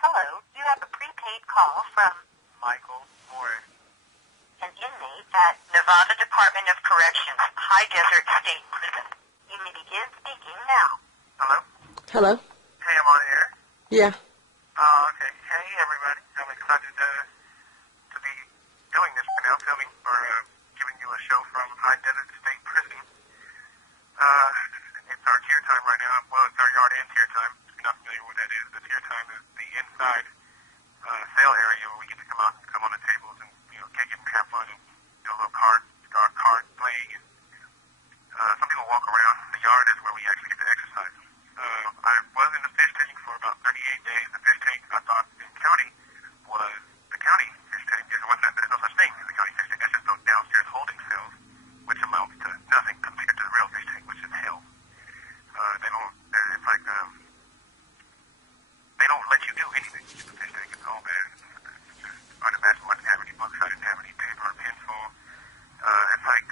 Hello, you have a prepaid call from Michael Moore. an inmate at Nevada Department of Corrections, High Desert State Prison. You may begin speaking now. Hello? Hello? Hey, I'm on air. Yeah. Oh, okay. Hey, everybody. I'm excited to be doing this right now, filming or giving you a show from High Desert State Prison. It's our tier time right now. Well, it's our yard and tier time. If you're not familiar with what that is, the tier time is the inside cell area where we get to come out and come on the tables and, kick it and have fun and do a little card playing. And, some people walk around. The yard is where we actually get to exercise. I was in the fish tank for about 38 days. The fish tank, I thought, in county was the county fish tank. There's no such thing as a county fish tank. That's just those downstairs holding cells, which amounts to nothing compared to the real fish tank, which is hell. They don't let you do anything in the fish tank. It's all bad. It's just unimaginable. I didn't have any books. I didn't have any paper or pencil. It's like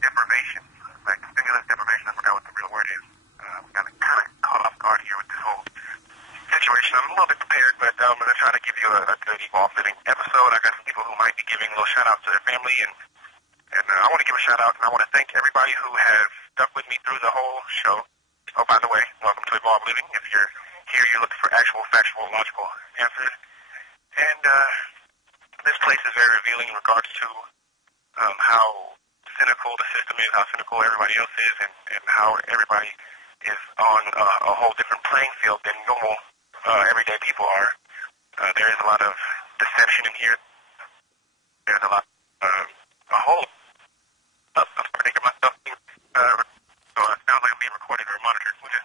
deprivation, like stimulus deprivation. I forgot what the real word is. I'm kind of caught off guard here with this whole situation. I'm a little bit prepared, but I'm going to try to give you a good Evolve Living episode. I got some people who might be giving a little shout out to their family, and I want to give a shout out, and I want to thank everybody who has stuck with me through the whole show. Oh, by the way, welcome to Evolve Living. If you're here, you're looking for actual, factual, logical answers. And this place is very revealing in regards to how cynical the system is, how cynical everybody else is, and how everybody is on a whole different playing field than normal everyday people are. There is a lot of deception in here. There's a lot, a whole I'm starting to get myself so it sounds like I'm being recorded or monitored, which is,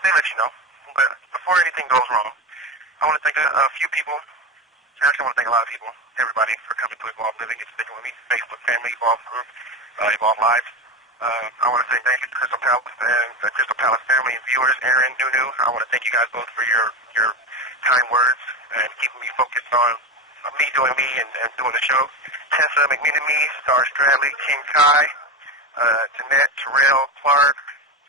they let you know. But before anything goes wrong, I want to thank a few people. Actually, I want to thank a lot of people, everybody, for coming to Evolve Living and sticking with me. Facebook family, Evolve Group, Evolve Live. I want to say thank you to Crystal Palace and the Crystal Palace family and viewers, Aaron, Nunu. I want to thank you guys both for your kind words and keeping me focused on me doing me and doing the show. Tessa, McMeany, Star Stradley, King Kai, Jeanette, Terrell, Clark,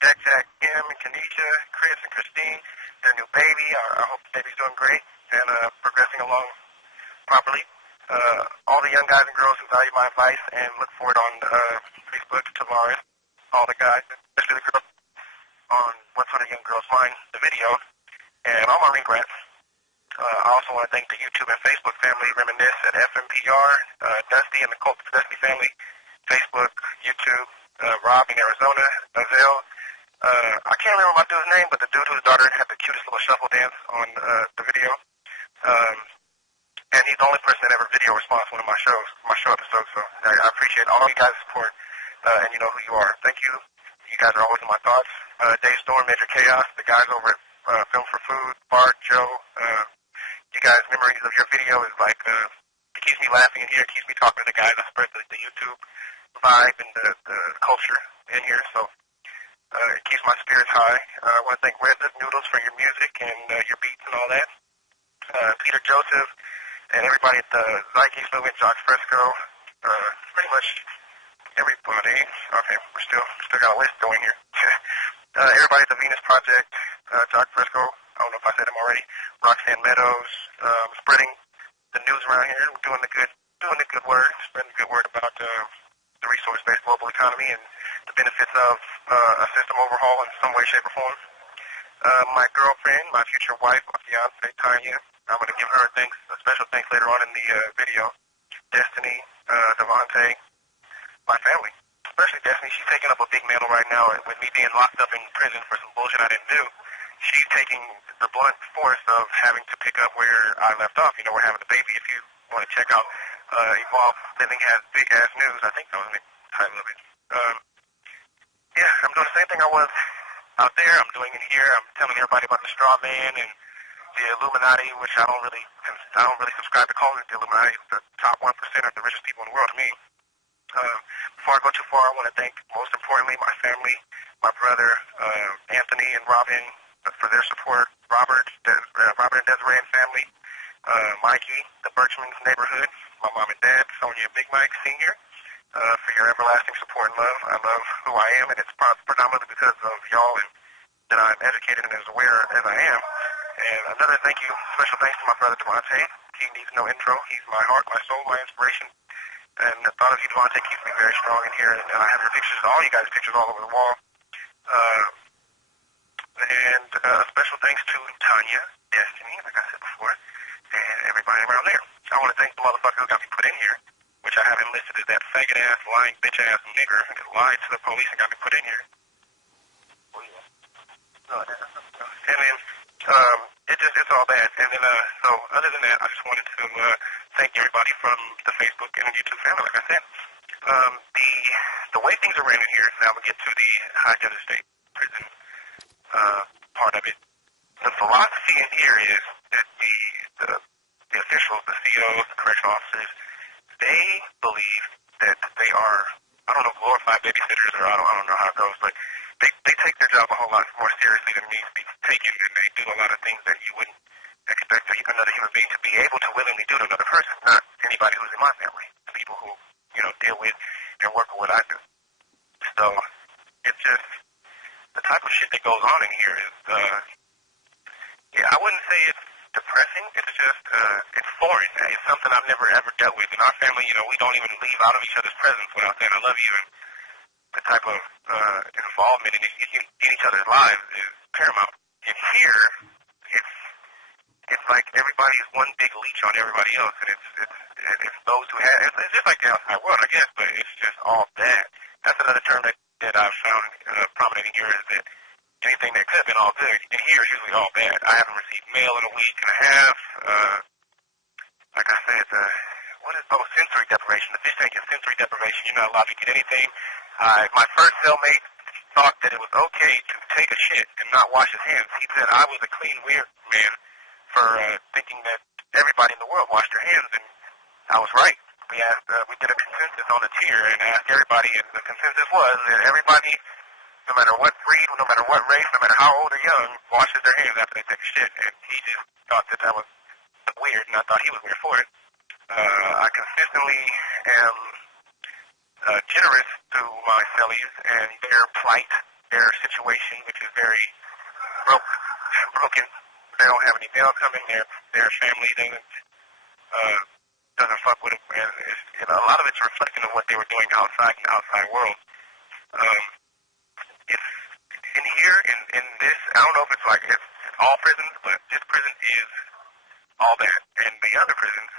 Jack, Kim, and Kanisha, Chris, and Christine, their new baby. I hope the baby's doing great and progressing along properly. All the young guys and girls who value my advice and look for it on Facebook, Tavares, all the guys, especially the girls, on What's on a Young Girl's Mind, the video, and all my regrets. I also want to thank the YouTube and Facebook family, Reminisce at FMPR, Dusty and the Cult of Dusty family, Facebook, YouTube, Rob in Arizona, Azelle. I can't remember my dude's name, but the dude whose daughter had the cutest little shuffle dance on the video. And he's the only person that ever video responds to one of my show episodes. So I appreciate all you guys' support, and you know who you are. Thank you. You guys are always in my thoughts. Dave Storm, Major Chaos, the guys over at Film for Food, Bart, Joe. You guys' memories of your video is like, it keeps me laughing in here. It keeps me talking to the guys. I spread the YouTube vibe and the culture in here. So it keeps my spirits high. I want to thank Red Lip Noodles for your music and your beats and all that. Peter Joseph and everybody at the Zyke Movement, Jock Fresco. Pretty much everybody. Okay, we still got a list going here. Everybody at the Venus Project, Jock Fresco. I don't know if I said him already. Roxanne Meadows, spreading the news around here, doing the good word, spreading the good word about the resource-based global economy and the benefits of a system overhaul in some way, shape, or form. My girlfriend, my future wife, my fiance, Tanya. I'm going to give her a special thanks later on in the video. Destiny, Devontae, my family, especially Destiny. She's taking up a big mantle right now with me being locked up in prison for some bullshit I didn't do. She's taking the blunt force of having to pick up where I left off. You know, we're having a baby. If you want to check out Evolve Living has Big Ass News. I think that was the title of it. Yeah, I'm doing the same thing I was out there. I'm doing it here. I'm telling everybody about the straw man and the Illuminati, which I don't really subscribe to calling it the Illuminati. The top 1% are the richest people in the world to me. Before I go too far, I want to thank, most importantly, my family, my brother, Anthony and Robin, for their support. Robert and Desiree and family. Mikey, the Birchman's neighborhood, my mom and dad, Sonia and Big Mike Sr., for your everlasting support and love. I love who I am, and it's predominantly because of y'all and that I'm educated and as aware as I am And another special thanks to my brother Devontae. He needs no intro. He's my heart, my soul, my inspiration. And the thought of you, Devontae, keeps me very strong in here. And I have your pictures, all you guys' pictures all over the wall. And special thanks to Tanya, Destiny, like I said before, and everybody around there. I want to thank the motherfucker who got me put in here, which I have him listed as that faggot-ass, lying bitch-ass nigger who lied to the police and got me put in here. Oh, yeah. And then, it's all bad. And then, so other than that, I just wanted to thank everybody from the Facebook and YouTube family, like I said. The way things are ran in here, now we'll get to the High Desert State Prison part of it. The philosophy in here is that the officials, the COs, the correctional officers, they believe that they are, I don't know, glorified babysitters, or I don't know how it goes, but they take their job a whole lot more seriously than it needs to be taken, and they do a lot of things that you wouldn't expect another human being to be able to willingly do to another person, not anybody who's in my family, the people who, deal with and work with what I do. So, it's just, the type of shit that goes on in here is, I wouldn't say it's depressing, it's just, it's foreign. It's something I've never ever dealt with. In our family, we don't even leave out of each other's presence without saying I love you, and the type of involvement in each other's lives is paramount. And here, it's like everybody's one big leech on everybody else, and it's those who have, it's just like the outside world, I guess, but it's just all bad. That's another term that I've found prominent in here, is that anything that could have been all good in here is usually all bad. I haven't received mail in a week and a half. Like I said, sensory deprivation. The fish tank is sensory deprivation. You're not allowed to get anything. My first cellmate thought that it was okay to take a shit and not wash his hands. He said I was a clean, weird man for thinking that everybody in the world washed their hands, and I was right. We did a consensus on a tier and asked everybody, and the consensus was that everybody, no matter what breed, no matter what race, no matter how old or young, washes their hands after they take a shit, and he just thought that was weird, and I thought he was weird for it. I consistently am generous to my cellies and their plight, their situation, which is very broken. They don't have any mail coming. Their family doesn't fuck with them, and a lot of it's reflecting of what they were doing outside in the outside world. It's in here, in this, I don't know if it's like it's all prisons, but this prison is all that, and the other prisons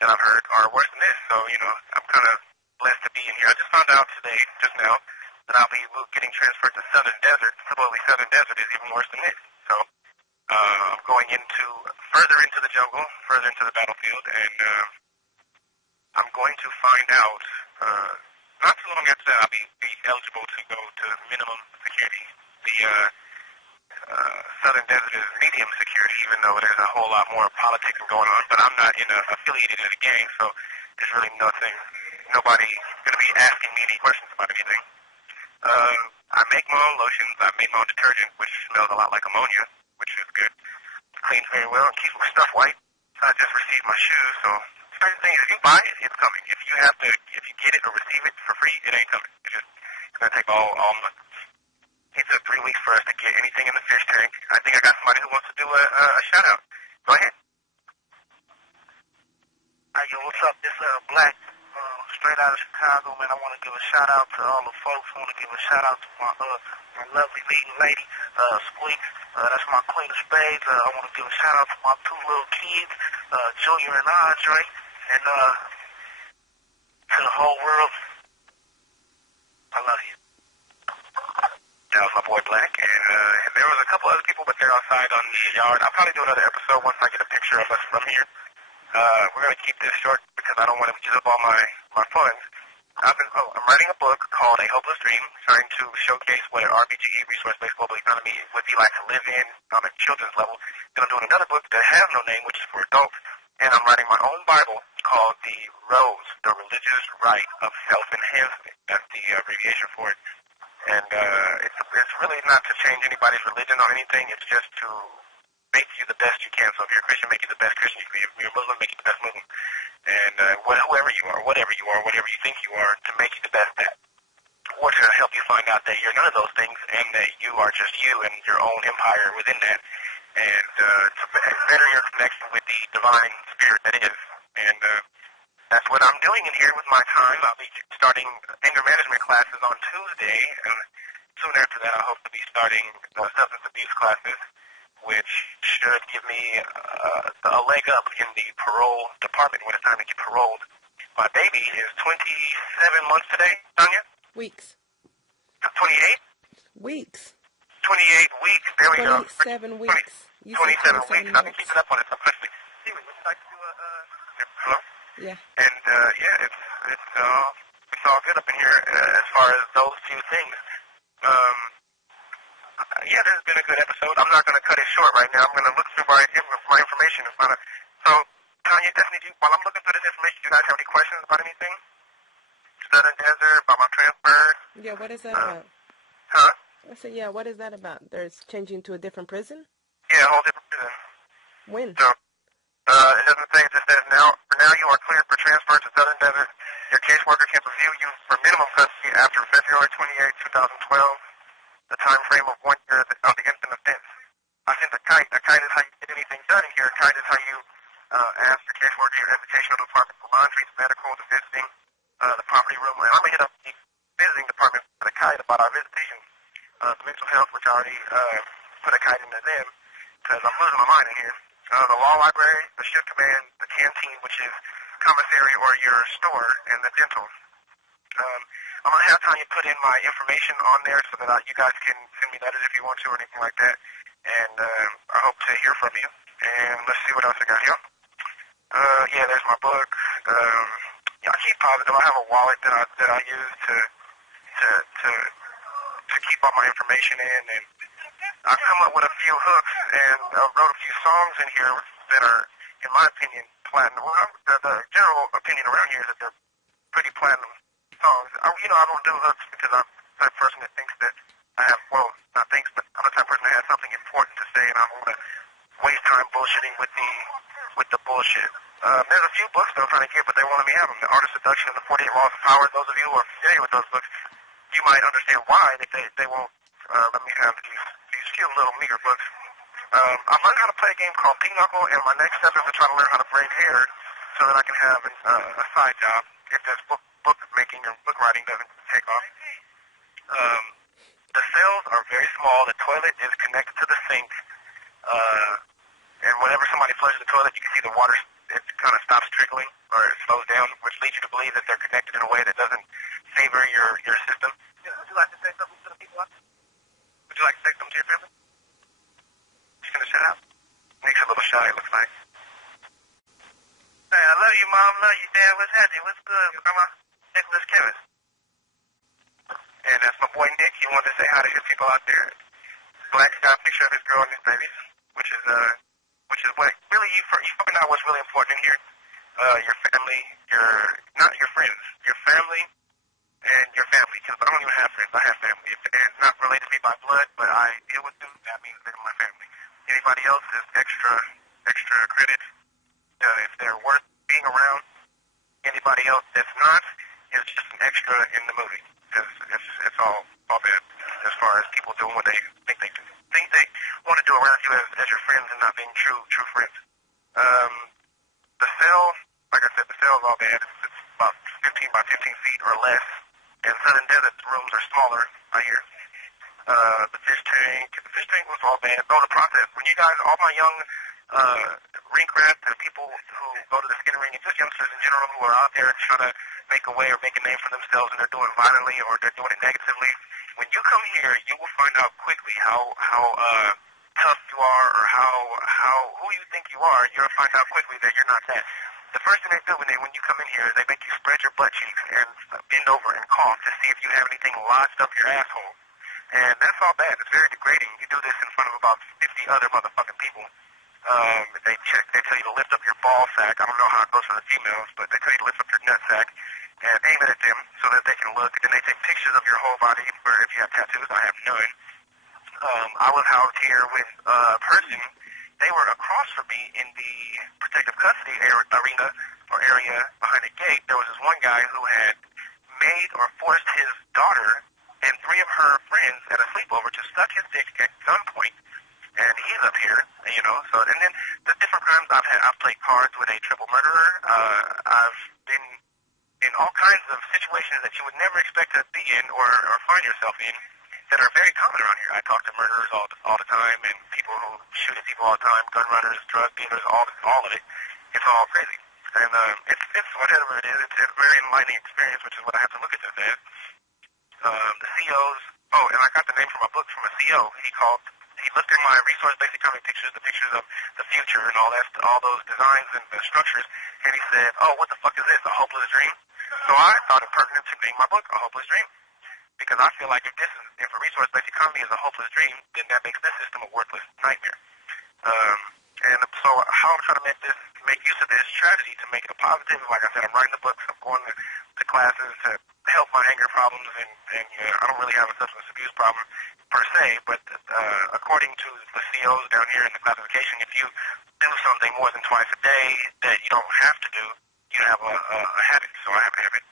that I've heard are worse than this. So, I'm kind of blessed to be in here. I just found out today, just now, that I'll be getting transferred to Southern Desert. Supposedly Southern Desert is even worse than this. So, I'm going further into the jungle, further into the battlefield, and I'm going to find out, not too long after that, I'll be eligible to go to minimum security. The Southern Desert is medium security, even though there's a whole lot more politics going on, but I'm not affiliated in a gang, so there's really nobody going to be asking me any questions about anything. I make my own lotions, I make my own detergent, which smells a lot like ammonia, which is good. It cleans very well, keeps my stuff white. I just received my shoes, so certain things, if you buy it, it's coming. If you get it or receive it for free, it ain't coming. It's going to take all month. It took 3 weeks for us to get anything in the fish tank. I think I got somebody who wants to do a shout-out. Go ahead. Yo, what's up? This Black, straight out of Chicago, man. I want to give a shout-out to all the folks. I want to give a shout-out to my lovely leading lady, Squeaks. That's my queen of spades. I want to give a shout-out to my 2 little kids, Junior and Andre, and to the whole world. I love you. That was my boy Black, and there was a couple other people, but they're outside on the yard. I'll probably do another episode once I get a picture of us from here. We're going to keep this short because I don't want to use up all my funds. I'm writing a book called A Hopeless Dream, trying to showcase what an RBGE, resource-based global economy, would be like to live in on a children's level. Then I'm doing another book that has no name, which is for adults, and I'm writing my own Bible called The Rose, The Religious Right of Self-Enhancement. That's the abbreviation for it. And it's really not to change anybody's religion or anything. It's just to make you the best you can. So if you're a Christian, make you the best Christian you can be. If you're a Muslim, make you the best Muslim. And whoever you are, whatever you think you are, to make you the best at. Or to help you find out that you're none of those things and that you are just you and your own empire within that. and to better your connection with the divine spirit that is. And that's what I'm doing in here with my time. I'll be starting anger management classes on Tuesday, and soon after that I hope to be starting substance abuse classes, which should give me a leg up in the parole department when it's time to get paroled. My baby is 27 months today, Tanya? Weeks. 28? Weeks. 28 weeks. There we go. 27 weeks. 27 weeks. I've been keeping up on it. Would you like to do hello? Yeah. And it's all good up in here as far as those few things. Yeah, this has been a good episode. I'm not going to cut it short right now. I'm going to look through my information and find out. So, Tanya, Destiny, while I'm looking through this information, do you guys have any questions about anything? Southern Desert, about my transfer? Yeah, what is that about? Huh? I said, yeah, what is that about? There's changing to a different prison? Yeah, a whole different prison. When? So, it doesn't say, it just says for now you are cleared for transfer to Southern Desert. Your caseworker can review you for minimum custody after February 28, 2012. The time frame of 1 year of the instant offense. I sent a kite. A kite is how you get anything done in here. A kite is how you ask your caseworker, your educational department, for laundries, medical, the visiting, the property room. And I'm going to hit up the visiting department for the kite about our visitation. The mental health, which I already put a kite into them, because I'm losing my mind in here. The law library, the shift command, the canteen, which is commissary or your store, and the dental. I'm going to have Tanya put in my information on there so that you guys can send me letters if you want to or anything like that. And I hope to hear from you. And let's see what else I got here. Yeah, there's my book. Yeah, I keep positive. I have a wallet that I use to keep all my information in. And I've come up with a few hooks and wrote a few songs in here that are, in my opinion, platinum. Well, the general opinion around here is that they're pretty platinum songs. I don't do hooks because I'm the type of person that thinks that I have, well, not thinks, but I'm the type of person that has something important to say, and I don't want to waste time bullshitting with the bullshit. There's a few books that I'm trying to get, but they won't let me have them. The Art of Seduction and the 48 Laws of Power. Those of you who are familiar with those books, you might understand why they won't let me have these few little meager books. I've learned how to play a game called Pinochle, and my next step is to try to learn how to braid hair so that I can have a side job if this book making or book writing doesn't take off. The cells are very small. The toilet is connected to the sink, and whenever somebody flushes the toilet, you can see the water, it kind of stops trickling, or it slows down, which leads you to believe that they're connected in a way that doesn't favor your system. Would you like to say something to the people out there? Would you like to say something to your family? She's going to shut up. Nick's a little shy, it looks like. Hey, I love you, Mom. Love you, Dad. What's happening? What's good, Grandma? Nicholas Kevin. And that's my boy Nick. He wanted to say hi to his people out there. Black got a picture of his girl and his babies, which is what really you find out what's really important in here. Your family, not your friends, your family and your family. Because I don't even have friends. I have family. If they're not related to me by blood, but I deal with them, that means they're my family. Anybody else is extra credit. If they're worth being around, anybody else that's not is just an extra in the movie. Because it's all bad as far as people doing what they think they want to do around you as your friends and not being true friends. The cell, like I said, the cell is all bad. It's about 15 by 15 feet or less. And Southern Desert rooms are smaller, I hear. The fish tank was all bad. Oh, the process. When you guys, all my young rink rats and people who go to the skin ring, and just youngsters in general who are out there trying to make a way or make a name for themselves and they're doing violently or they're doing it negatively, when you come here, you will find out quickly how tough you are or who you think you are. You'll find out quickly that you're not that. The first thing they do when you come in here is they make you spread your butt cheeks and bend over and cough to see if you have anything lodged up your asshole. And that's all bad. It's very degrading. You do this in front of about 50 other motherfucking people. They tell you to lift up your ball sack. I don't know how it goes for the females, but they tell you to lift up your nut sack and aim it at them so that they can look. And then they take pictures of your whole body, or if you have tattoos. I have none. I was housed here with a person. They were across from me in the protective custody arena or area behind the gate. There was this one guy who had made or forced his daughter and 3 of her friends at a sleepover to suck his dick at gunpoint. and he's up here, you know. So, and then the different crimes I've played cards with a triple murderer. I've been in all kinds of situations that you would never expect to be in or find yourself in that are very common around here. I talk to murderers all the time, and people who shoot at people all the time, gun runners, drug dealers, all of it. It's all crazy. And it's whatever it is. It's a very enlightening experience, which is what I have to look at this as. The COs. Oh, and I got the name from a book from a CO. He looked at my resource-based economy pictures, the pictures of the future and all those designs and the structures, and he said, "Oh, what the fuck is this? A hopeless dream?" So I thought it pertinent to name my book A Hopeless Dream, because I feel like if a resource-based economy is a hopeless dream, then that makes this system a worthless nightmare. And so how I'm trying to make use of this strategy to make it a positive, like I said, I'm writing the books, I'm going to classes to help my anger problems, and I don't really have a substance abuse problem per se, but according to the COs down here in the classification, if you do something more than twice a day that you don't have to do, you have a habit. So I have a habit,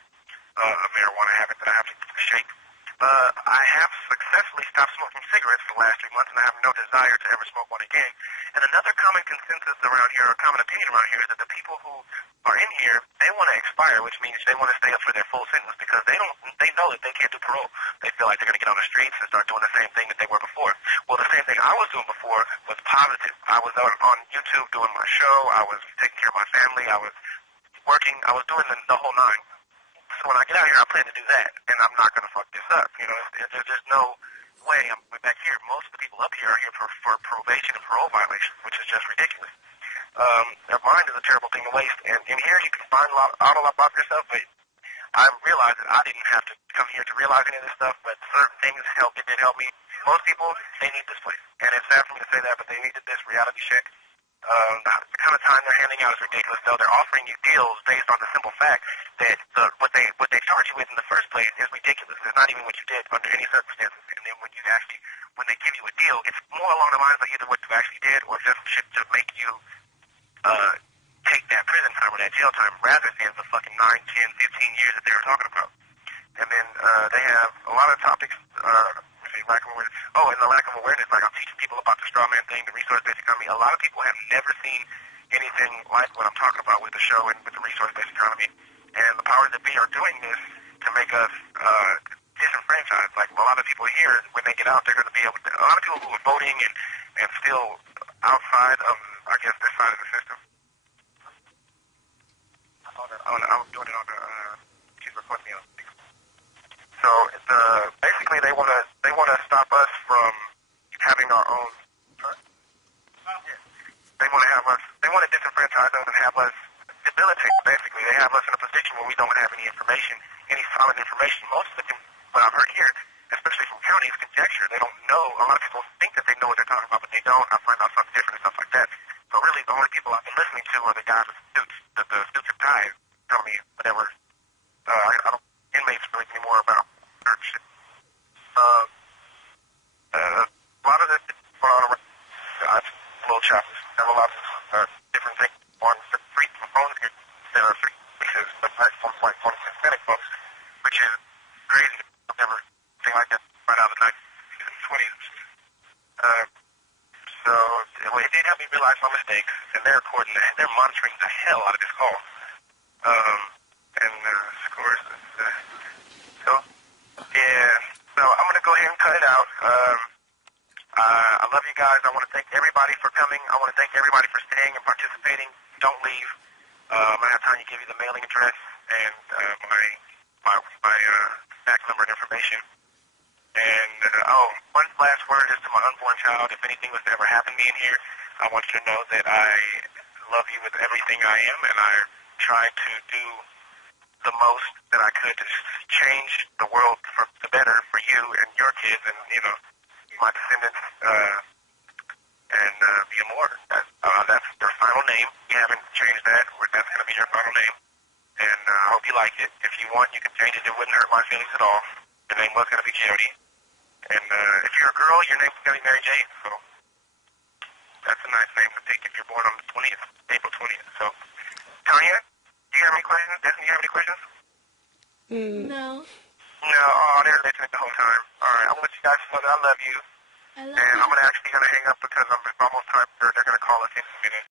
a marijuana habit that I have to shake. I have successfully stopped smoking cigarettes for the last 3 months, and I have no desire to ever smoke one again. And another common consensus around here, or common opinion around here, is that the people who are in here, they want to expire, which means they want to stay up for their full sentence because they know that they can't do parole. They feel like they're going to get on the streets and start doing the same thing that they were before. Well, the same thing I was doing before was positive. I was on YouTube doing my show. I was taking care of my family. I was working. I was doing the whole nine. So when I get out here, I plan to do that, and I'm not going to fuck this up. You know, there's no way I'm back here. Most of the people up here are here for probation and parole violations, which is just ridiculous. Their mind is a terrible thing to waste, and in here you can find out a lot about yourself, but I realized that I didn't have to come here to realize any of this stuff, but certain things did help me. Most people, they need this place, and it's sad for me to say that, but they needed this reality check. The kind of time they're handing out is ridiculous, though. They're offering you deals based on the simple fact that what they charge you with in the first place is ridiculous. It's not even what you did under any circumstances. And then when they give you a deal, it's more along the lines of either what you actually did or just shit to make you take that prison time or that jail time rather than the fucking 9, 10, 15 years that they were talking about. And then they have a lot of topics. Lack of awareness. Oh, and the lack of awareness. Like I'm teaching people about the straw man thing, the resource-based economy. A lot of people have never seen anything like what I'm talking about with the show and with the resource-based economy. And the powers that be are doing this to make us disenfranchised. Like a lot of people here, when they get out, they're going to be able to. A lot of people who are voting and still outside of, I guess, this side of the system. I was doing it on the. She's recording me on. So basically they want to stop us from having our own. They want to disenfranchise us and have us debilitated. Basically, they have us in a position where we don't have any information, any solid information. Most of what I've heard here, especially from county, is conjecture. They don't know. A lot of people think that they know what they're talking about, but they don't. I find out something different and stuff like that. So really, the only people I've been listening to are the guys with suits. The suits have died. Tell me whatever. I don't. Inmates really anymore about. A lot of this is going on around little chapters. Have a lot of different things on the free phones here that are free because the platforms like on Hispanic folks, which is crazy. I've never seen like that right out of the 1920s. So it did help me realize my mistakes, and they're recording. They're monitoring the hell out of this call. Of course. So. Yeah, so I'm going to go ahead and cut it out. I love you guys. I want to thank everybody for coming. I want to thank everybody for staying and participating. Don't leave. I'm going to have time to give you the mailing address and my fax number and information. And, one last word is to my unborn child. If anything was to ever happen to me in here, I want you to know that I love you with everything I am, and I try to do the most that I could to change the world for the better for you and your kids and, my descendants, and be more. That's their final name. You haven't changed that. That's going to be your final name. And I hope you like it. If you want, you can change it. It wouldn't hurt my feelings at all. Your name was going to be Jody. And if you're a girl, your name's going to be Mary Jane. So that's a nice name to pick if you're born on the 20th, April 20th. So, Tanya? Do you have any questions? Desmond, do you have any questions? No. No, oh, they're listening the whole time. All right, I want you guys to know that I love you. And I'm actually going to hang up because it's almost time. They're going to call us in a minute.